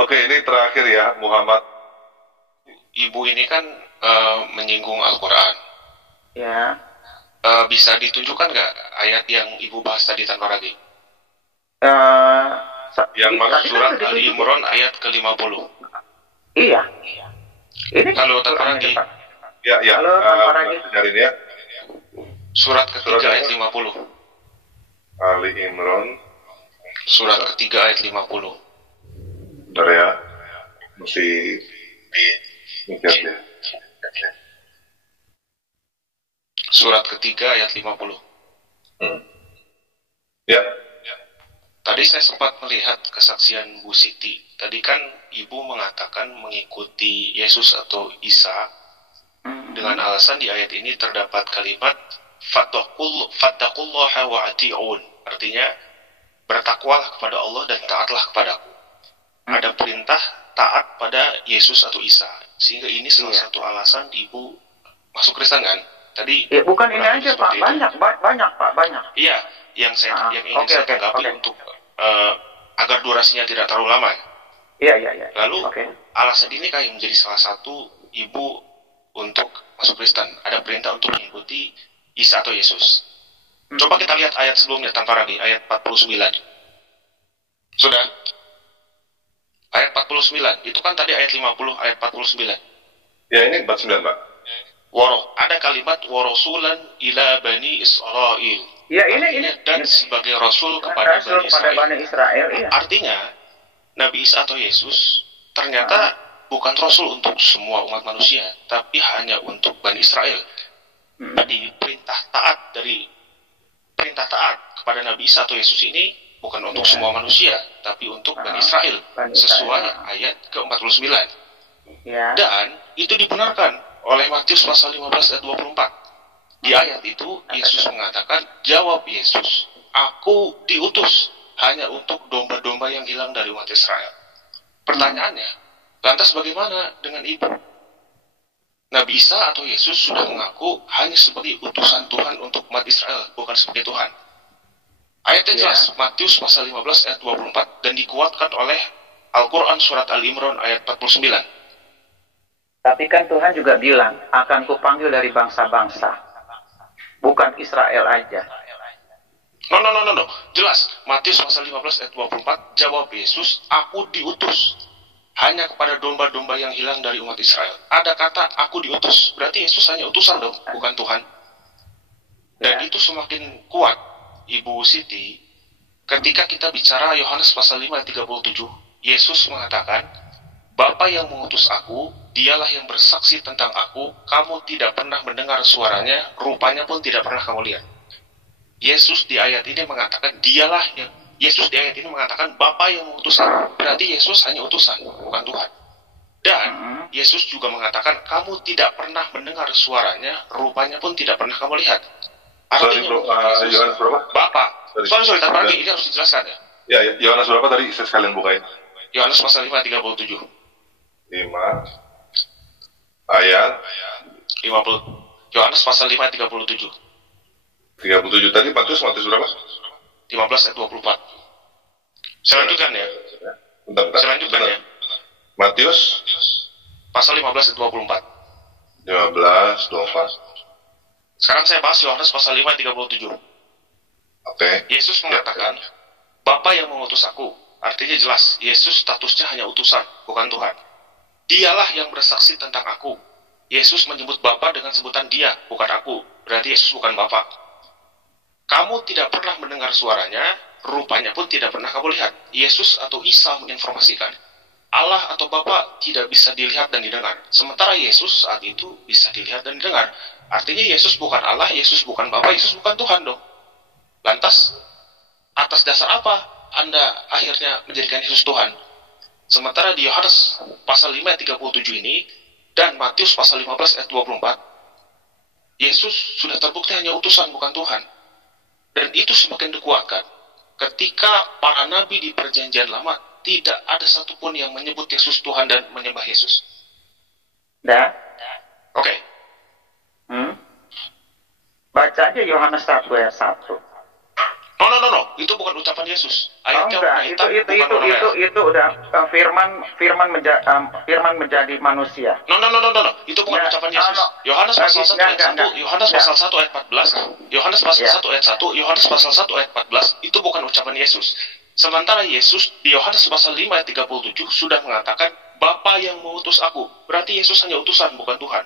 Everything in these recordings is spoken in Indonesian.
Oke, ini terakhir ya, Muhammad. Ibu ini kan menyinggung Al-Quran. Ya. Bisa ditunjukkan nggak ayat yang ibu bahas tadi tanpa lagi? Yang masuk tadi kan surat sudah Ali ditunjukin. Imran ayat ke-50. Iya. Ini Kalau tanpa Qurannya, Ya, lagi, Pak. ya. Halo, tanpa lagi. Cariin ya. surat ketiga Surat ayat apa? 50. Ali Imran. Surat ketiga ayat 50. Bentar ya. Mesti mikir dia. Surat ketiga ayat 50. Ya. Tadi saya sempat melihat kesaksian Bu Siti. Tadi kan ibu mengatakan mengikuti Yesus atau Isa dengan alasan di ayat ini terdapat kalimat fattaqullaha wa ati'un. Artinya bertakwalah kepada Allah dan taatlah kepadaku. Ada perintah taat pada Yesus atau Isa. Sehingga ini salah satu alasan ibu masuk Kristen kan? Tadi Ya, bukan ini kurang aja, lebih Pak. seperti itu. Banyak, Pak. Banyak. Iya, yang ingin Oke, saya tanggapi oke. untuk agar durasinya tidak terlalu lama. Iya. Lalu Oke. alasan ini kayak menjadi salah satu ibu untuk masuk Kristen. Ada perintah untuk mengikuti Isa atau Yesus. Coba kita lihat ayat sebelumnya tanpa lagi, ayat 49. Sudah? Ayat 49, itu kan tadi ayat 50, ayat 49. Ya, ini 49, Pak. Ada kalimat warasulan ila bani Israel. Ya, Artinya, dan sebagai rasul kepada Rasul Bani kepada Israel. Bani Israel, iya. Artinya Nabi Isa atau Yesus ternyata bukan rasul untuk semua umat manusia, tapi hanya untuk Bani Israel. Jadi perintah taat kepada Nabi Isa atau Yesus ini bukan untuk semua manusia, tapi untuk Bani Israel, sesuai ayat ke-49. Ya. Dan itu dibenarkan oleh Matius pasal 15 ayat 24. Di ayat itu Yesus mengatakan, jawab Yesus, aku diutus hanya untuk domba-domba yang hilang dari umat Israel. Pertanyaannya, lantas bagaimana dengan ibu? Nabi Isa atau Yesus sudah mengaku hanya sebagai utusan Tuhan untuk umat Israel, bukan sebagai Tuhan. Ayatnya jelas, Matius pasal 15 ayat 24, dan dikuatkan oleh Al-Quran surat Al-Imran ayat 49. Tapi kan Tuhan juga bilang, akan kupanggil dari bangsa-bangsa. Bukan Israel aja. No. Jelas, Matius pasal 15 ayat 24, jawab Yesus, aku diutus hanya kepada domba-domba yang hilang dari umat Israel. Ada kata, aku diutus. Berarti Yesus hanya utusan dong, bukan Tuhan. Dan itu semakin kuat, Ibu Siti, ketika kita bicara Yohanes pasal 5 ayat 37, Yesus mengatakan, Bapa yang mengutus aku, dialah yang bersaksi tentang aku, kamu tidak pernah mendengar suaranya, rupanya pun tidak pernah kamu lihat. Yesus di ayat ini mengatakan, Yesus di ayat ini mengatakan, Bapa yang mengutus aku, berarti Yesus hanya utusan, bukan Tuhan. Dan Yesus juga mengatakan, kamu tidak pernah mendengar suaranya, rupanya pun tidak pernah kamu lihat. Artinya, Yohanes berapa? Bapa. Sorry, tanpa lagi, Ya. ini harus dijelaskan ya. Ya, Yohanes berapa tadi? Saya sekalian bukain. Yohanes pasal 5 ayat 37. 5 ayat 50. Yohanes pasal 5 ayat 37. 37 tadi. Matius berapa? 15 ayat 24. Saya lanjutkan ya. Bentar. Saya lanjutkan ya. Matius Pasal 15 ayat 24. 15:24. Sekarang saya bahas Yohanes pasal 5 ayat 37. Oke. Yesus mengatakan, Bapa yang mengutus aku. Artinya jelas, Yesus statusnya hanya utusan, bukan Tuhan. Dialah yang bersaksi tentang aku. Yesus menyebut Bapa dengan sebutan dia, bukan aku. Berarti Yesus bukan Bapa. Kamu tidak pernah mendengar suaranya, rupanya pun tidak pernah kamu lihat. Yesus atau Isa menginformasikan, Allah atau Bapa tidak bisa dilihat dan didengar. Sementara Yesus saat itu bisa dilihat dan didengar. Artinya Yesus bukan Allah, Yesus bukan Bapa, Yesus bukan Tuhan dong. Lantas, atas dasar apa Anda akhirnya menjadikan Yesus Tuhan? Sementara di Yohanes pasal 5 ayat 37 ini, dan Matius pasal 15 ayat 24, Yesus sudah terbukti hanya utusan, bukan Tuhan. Dan itu semakin dikuatkan ketika para nabi di perjanjian lama tidak ada satupun yang menyebut Yesus Tuhan dan menyembah Yesus. Oke. Baca aja Yohanes 1 ayat 1. No. itu bukan ucapan Yesus. Oh, Ayatnya enggak, warna hitam, bukan warna merah. itu udah firman menjadi manusia. No. Itu bukan ucapan Yesus. Yohanes pasal 1 ayat 1, Yohanes pasal 1 ayat 14, Yohanes pasal 1 ayat 1, Yohanes pasal 1 ayat 14, itu bukan ucapan Yesus. Sementara Yesus di Yohanes pasal 5 ayat 37 sudah mengatakan, Bapa yang mengutus aku. Berarti Yesus hanya utusan, bukan Tuhan.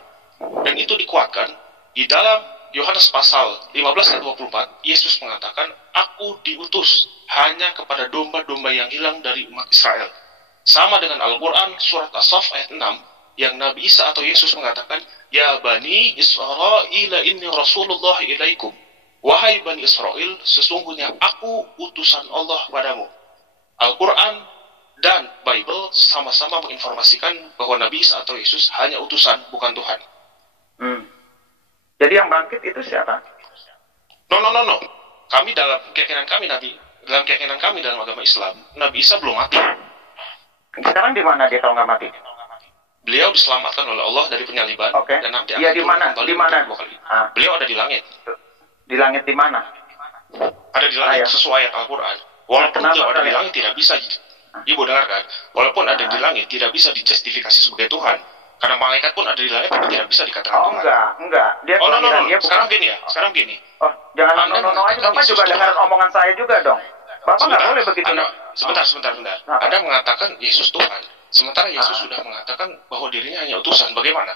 Dan itu dikuatkan di dalam Yohanes pasal 15 ayat 24, Yesus mengatakan, Aku diutus hanya kepada domba-domba yang hilang dari umat Israel. Sama dengan Al-Quran surat As-Saff ayat 6, yang Nabi Isa atau Yesus mengatakan, Ya Bani Israel inni Rasulullah ilaikum. Wahai Bani Israel, sesungguhnya aku utusan Allah padamu. Al-Quran dan Bible sama-sama menginformasikan bahwa Nabi Isa atau Yesus hanya utusan, bukan Tuhan. Jadi yang bangkit itu siapa? No. Kami dalam keyakinan kami dalam agama Islam, Nabi Isa belum mati. Sekarang di mana dia kalau nggak mati? Beliau diselamatkan oleh Allah dari penyaliban dan nanti akan di mana? kembali Di mana? dua kali. Beliau ada di langit. Di langit di mana? Ada di langit sesuai ayat Al-Quran. Walaupun beliau ada di langit tidak bisa, Ibu dengarkan, walaupun ada di langit tidak bisa dijustifikasi sebagai Tuhan. Karena malaikat pun ada di langit tapi tidak bisa dikatakan Tuhan. Enggak. Dia no. Sekarang gini. Oh, jangan no aja. Bapak juga dengar omongan saya juga dong. Bapak nggak boleh begitu. Sebentar. Anda mengatakan Yesus Tuhan. Sementara Yesus sudah mengatakan bahwa dirinya hanya utusan. Bagaimana?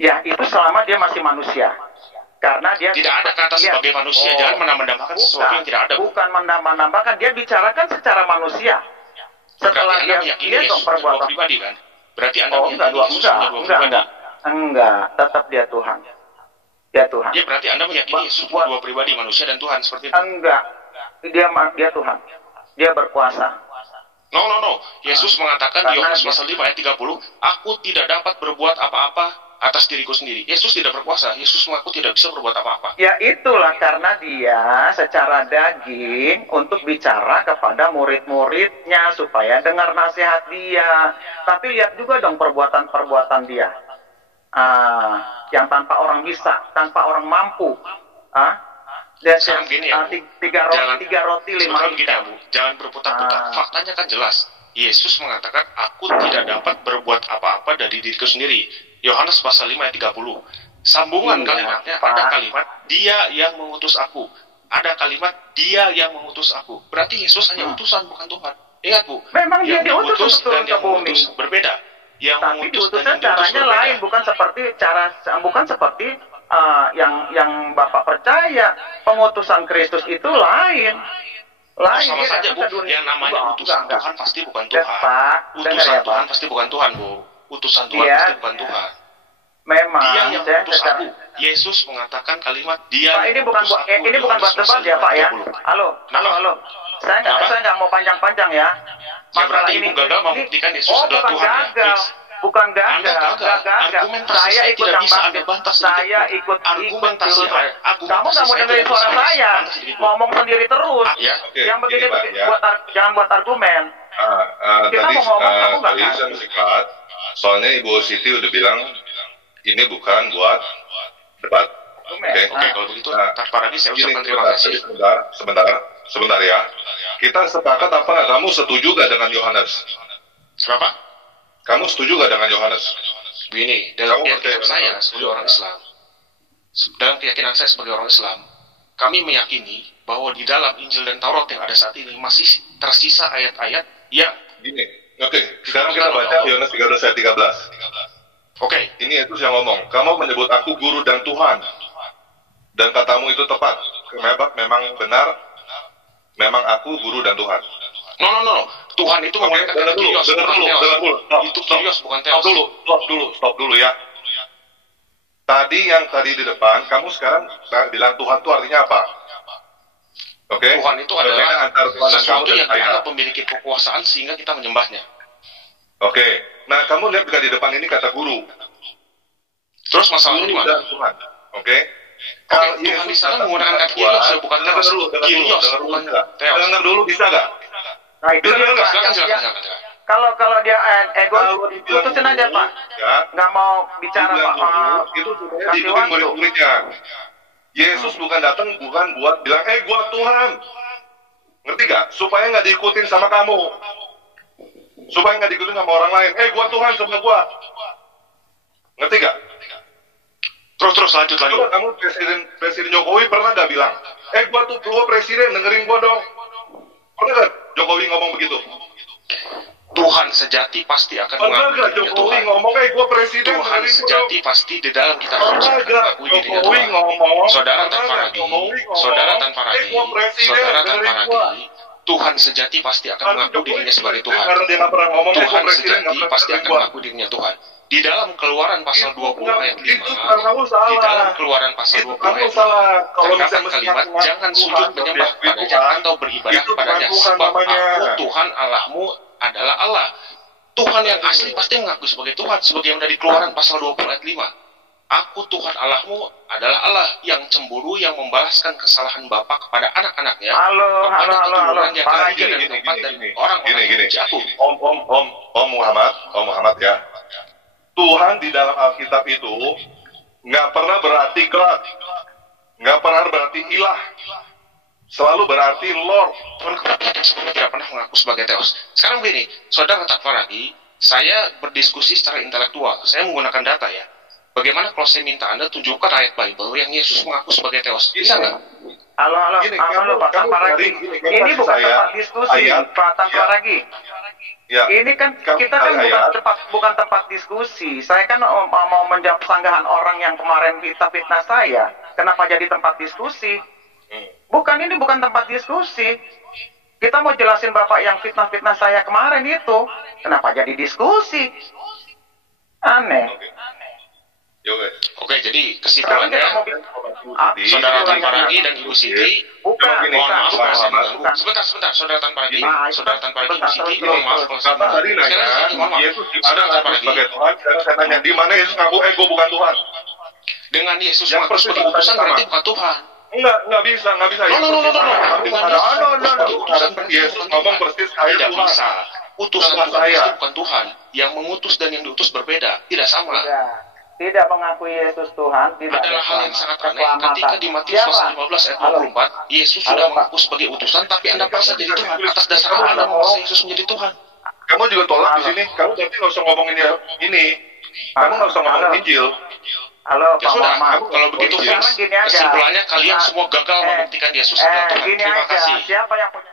Ya, itu selama dia masih manusia. Karena dia tidak ada kata sebagai manusia. Jangan menambah-nambahkan sesuatu yang tidak ada. Bukan menambah-nambahkan. Dia bicarakan secara manusia. Setelah dia dong perbuatan pribadi kan? Berarti Anda meyakini Yesus punya dua pribadi? Enggak, tetap dia Tuhan. Dia Tuhan. Ya berarti Anda meyakini Yesus punya dua pribadi, manusia dan Tuhan seperti itu? Enggak. Dia Tuhan. Dia berkuasa. No. Yesus mengatakan di Yohanes pasal 5 ayat 30, Aku tidak dapat berbuat apa-apa atas diriku sendiri. Yesus tidak berkuasa. Yesus mengaku tidak bisa berbuat apa-apa. Ya itulah karena dia secara daging untuk bicara kepada murid-muridnya supaya dengar nasihat dia. Tapi lihat juga dong perbuatan-perbuatan dia. Yang tanpa orang bisa, tanpa orang mampu. Dan sekarang gini ya, tiga roti 5 ikan. Jangan berputar-putar. Faktanya kan jelas. Yesus mengatakan, Aku tidak dapat berbuat apa-apa dari diriku sendiri. Yohanes pasal 5 ayat 30. Sambungan kalimatnya, ada kalimat, Dia yang mengutus aku. Ada kalimat, Dia yang mengutus aku. Berarti Yesus hanya utusan, bukan Tuhan. Ingat Bu, memang dia diutus dan yang mengutus berbeda. Yang tapi diutusnya caranya lain, bukan seperti yang Bapak percaya. Pengutusan Kristus itu lain. Sama saja Bu, yang namanya utusan Tuhan pasti bukan Tuhan. Utusan Tuhan pasti bukan Tuhan Bu. Utusan Tuhan pasti bukan Tuhan. Memang Dia yang mengutus aku. Yesus mengatakan kalimat Dia Pak, ini bukan buat debat ya Pak ya. Halo. Saya nggak mau panjang-panjang ya. Masalah ini gagal membuktikan Yesus adalah Tuhan ya. Bukan gagal. Saya ikut argumentasi. Kamu nggak mau dengerin suara saya, ngomong sendiri terus. Yang begini jangan buat argumen. Kita mau ngomong, kamu nggak bisa singkat. Soalnya Ibu Siti udah bilang ini bukan buat debat. Oke, kalau begitu tanpa lagi saya ucapkan terima kasih. Sebentar ya. Kita sepakat apa nggak? Kamu setuju nggak dengan Yohanes? Kenapa? Kamu setuju nggak dengan Yohanes? Begini, dalam keyakinan saya sebagai orang Islam, kami meyakini bahwa di dalam Injil dan Taurat yang ada saat ini masih tersisa ayat-ayat yang gini. Oke, sekarang kita baca Yohanes 13 ayat 13. Oke. Ini Yesus yang ngomong, kamu menyebut aku guru dan Tuhan. Dan katamu itu tepat. Memang benar, memang aku guru dan Tuhan. No. Tuhan itu menggunakan kata Kyrios, bukan Theos. Itu Kyrios, bukan Theos. Stop dulu ya. Tadi di depan, kamu sekarang bilang Tuhan itu artinya apa? Oke. Tuhan itu adalah sesuatu yang dianggap memiliki kekuasaan sehingga kita menyembahnya. Oke. Nah, kamu lihat juga di depan ini kata guru. Terus masalahnya di mana? Tuhan. Oke. Tuhan di sana menggunakan kata Kyrios, bukan Theos. Kyrios, bukan Theos. Dengar dulu bisa nggak? Nah itu dia Pak. Silakan. Kalau dia egois, putusin aja Pak. Nggak mau bicara Pak. Itu kasih murid-muridnya. Yesus bukan datang buat bilang, gua Tuhan. Ngerti gak? Supaya nggak diikutin sama kamu. Supaya nggak diikutin sama orang lain. Gua Tuhan sama gua. Ngerti gak? Terus lanjut lagi. Coba kamu Presiden Jokowi pernah gak bilang, gua presiden, dengerin gua dong. Pernah gak Jokowi ngomong begitu? Tuhan sejati pasti akan Pernah mengakui gak dirinya Jokowi Tuhan. ngomong, gua presiden, Tuhan dengerin gua sejati dong. pasti di dalam kitab suci Pernah akan gak mengakui dirinya Jokowi Tuhan. ngomong, Saudara pernah tanpa gak ragi, Jokowi ngomong, saudara tanpa ragi, gua presiden, saudara tanpa dengerin gua. ragi, Tuhan sejati pasti akan Karena mengaku Jokowi dirinya sebagai presiden, Tuhan. karena dia gak pernah ngomong, gua Tuhan presiden, sejati gak pernah pasti dengerin akan gua. mengaku dirinya Tuhan. Di dalam Keluaran pasal 20 ayat 5, Itu kamu salah. di dalam Keluaran pasal Itu 20 kamu ayat 5, salah. Kalau terdapat misalnya kalimat mengaku jangan Tuhan, sujud menyembah objek kepadanya Tuhan, atau beribadah itu bukan kepadanya, Tuhan sebab namanya. aku Tuhan Allahmu adalah Allah. Tuhan yang asli pasti mengaku sebagai Tuhan, sebagai yang dari Keluaran pasal 20 ayat 5. Aku Tuhan Allahmu adalah Allah yang cemburu, yang membalaskan kesalahan Bapa kepada anak-anaknya, Halo, kepada keturunan yang Pak ketiga Haji. dan keempat dan orang-orang yang membenci aku. Om Muhammad ya. Tuhan di dalam Alkitab itu nggak pernah berarti God, nggak pernah berarti ilah, selalu berarti Lord. Tuhan yang sebelumnya tidak pernah mengaku sebagai Theos. Sekarang begini, saudara tanpa lagi, saya berdiskusi secara intelektual. Saya menggunakan data ya. Bagaimana kalau saya minta Anda tunjukkan ayat Bible yang Yesus mengaku sebagai Theos? Bisa nggak? Halo, Gini, Pak kamu Tanpa Ragi. kamu Ini kasih bukan saya tempat diskusi, ayat, Pak Tanpa ya. Ragi. Ya. Ini kan Kamu kita kan ayat. bukan tempat diskusi. Saya kan mau menjawab sanggahan orang yang kemarin fitnah saya. Kenapa jadi tempat diskusi? Ini bukan tempat diskusi. Kita mau jelasin Bapak yang fitnah saya kemarin itu. Kenapa jadi diskusi? Aneh. Oke, jadi Sekarang kesimpulannya, kita mau saudara tanpa lagi dan Ibu Siti, Bukan, mohon maaf kalau saya mengganggu. bukan. Sebentar, saudara tanpa lagi, Nah, saudara tanpa lagi, Ibu sebentar, Siti, terus, mohon maaf kalau saya Karena tadi mengganggu. Sekali lagi, mohon nanya, maaf. Yesus di Saudara mana tanpa ngaku lagi, sebagai Tuhan? Sekarang saya tanya, di mana Yesus ngaku, gue bukan Tuhan? dengan Yesus Yang mengaku persis sebagai utusan sama. berarti bukan Tuhan. Nggak bisa. No. Dengan Yesus mengaku sebagai utusan berarti Yesus bukan ngomong Tuhan. persis kayak Tidak Tuhan. bisa. Utusan Sama Tuhan saya. itu bukan Tuhan. Yang mengutus dan yang diutus berbeda. Tidak sama. Tidak mengakui Yesus Tuhan, tidak Adalah hal yang sangat aneh keselamatan. ketika di Matius Siapa? pasal 15 ayat Halo. 24, Yesus Halo, sudah Pak. mengaku sebagai utusan, tapi Anda paksa jadi Tuhan. Atas dasar Kamu apa Anda nggak memaksa mau. Yesus menjadi Tuhan? Kamu juga tolak di Halo. sini. Kamu berarti nggak usah ngomongin ya ini. Kamu nggak usah ngomong Halo. Injil. Halo, Ya Pak sudah, Muhammad. kalau begitu Sekarang fix. gini aja. Kesimpulannya kalian Nah, semua gagal membuktikan Yesus adalah Tuhan. Gini Terima aja. kasih. Siapa yang punya